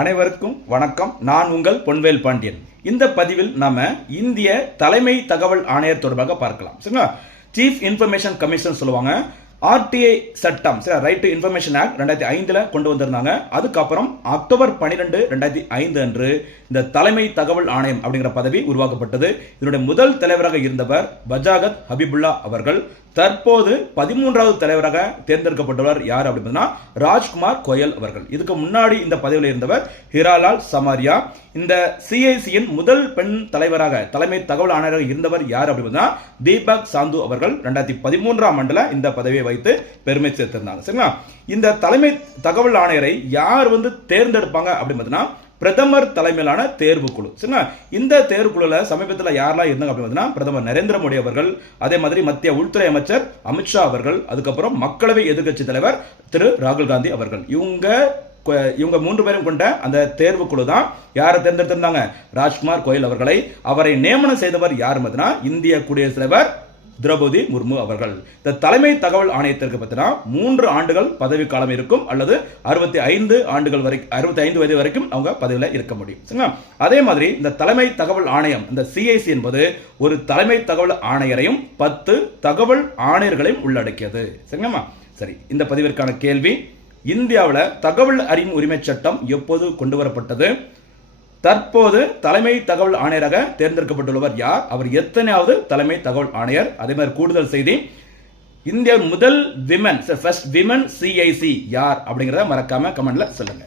அனைவருக்கும் வணக்கம். நான் உங்கள் பொன்வேல் பாண்டியன். இந்த பதிவில் நாம இந்திய தலைமை தகவல் ஆணையர் தொடர்பாக பார்க்கலாம். சரிங்களா? சீஃப் இன்ஃபர்மேஷன் கமிஷன் சொல்லுவாங்க. ஆர்டிஐ சட்டம், ரைட் டு இன்ஃபர்மேஷன் ஆக்ட் 2005 கொண்டு வந்திருந்தாங்க. அதுக்கப்புறம் அக்டோபர் 12, 2005 அன்று இந்த தலைமை தகவல் ஆணையம் அப்படிங்கிற பதவி உருவாக்கப்பட்டது. இதனுடைய முதல் தலைவராக இருந்தவர் பஜாகத் ஹபிபுல்லா அவர்கள். தற்போது 13வது தலைவராக தேர்ந்தெடுக்கப்பட்டவர் யார் அப்படின்னா ராஜ்குமார் கோயல் அவர்கள். இதுக்கு முன்னாடி இந்த பதவியில் இருந்தவர் ஹிராலால் சமாரியா. இந்த சிஐசியின் முதல் பெண் தலைவராக தலைமை தகவல் ஆணையராக இருந்தவர் யார் அப்படின்னா தீபக் சாந்து அவர்கள் 2013ஆம் ஆண்டுல இந்த பதவியை வைத்து பெருமை சேர்த்திருந்தாங்க. சரிங்களா? இந்த தலைமை தகவல் ஆணையரை யார் தேர்ந்தெடுப்பாங்க அப்படின்னு பிரதமர் தலைமையிலான தேர்வு குழு. சரிங்களா? இந்த தேர்வு குழுல சமீபத்தில் யாரெல்லாம் இருந்தாங்க அப்படின்னா பிரதமர் நரேந்திர மோடி அவர்கள், அதே மாதிரி மத்திய உள்துறை அமைச்சர் அமித்ஷா அவர்கள், அதுக்கப்புறம் மக்களவை எதிர்க்கட்சி தலைவர் திரு ராகுல் காந்தி அவர்கள். இவங்க 3 பேரும் கொண்ட அந்த தேர்வு குழு தான் யாரை தேர்ந்தெடுத்திருந்தாங்க? ராஜ்குமார் கோயல் அவர்களை. அவரை நியமனம் செய்தவர் யார் இந்திய குடியரசுத் தலைவர் திரௌபதி முர்மு அவர்கள். இந்த தலைமை தகவல் ஆணையத்திற்கு பார்த்தீங்கன்னா 3 ஆண்டுகள் பதவி காலம் இருக்கும், அல்லது 65 வயது வரைக்கும் அவங்க பதவியில் இருக்க முடியும். அதே மாதிரி இந்த தலைமை தகவல் ஆணையம், இந்த சிஐசி என்பது ஒரு தலைமை தகவல் ஆணையரையும் 10 தகவல் ஆணையர்களையும் உள்ளடக்கியது. சரிங்களா? சரி, இந்த பதிவிற்கான கேள்வி: இந்தியாவில் தகவல் அறியும் உரிமை சட்டம் எப்போது கொண்டு வரப்பட்டது? தற்போது தலைமை தகவல் ஆணையராக தேர்ந்தெடுக்கப்பட்டுள்ளவர் யார்? அவர் எத்தனையாவது தலைமை தகவல் ஆணையர்? அதே மாதிரி கூடுதல் செய்தி, இந்திய முதல் விமன் சிஐசி யார் அப்படிங்கிறத மறக்காம கமெண்ட்ல சொல்லுங்க.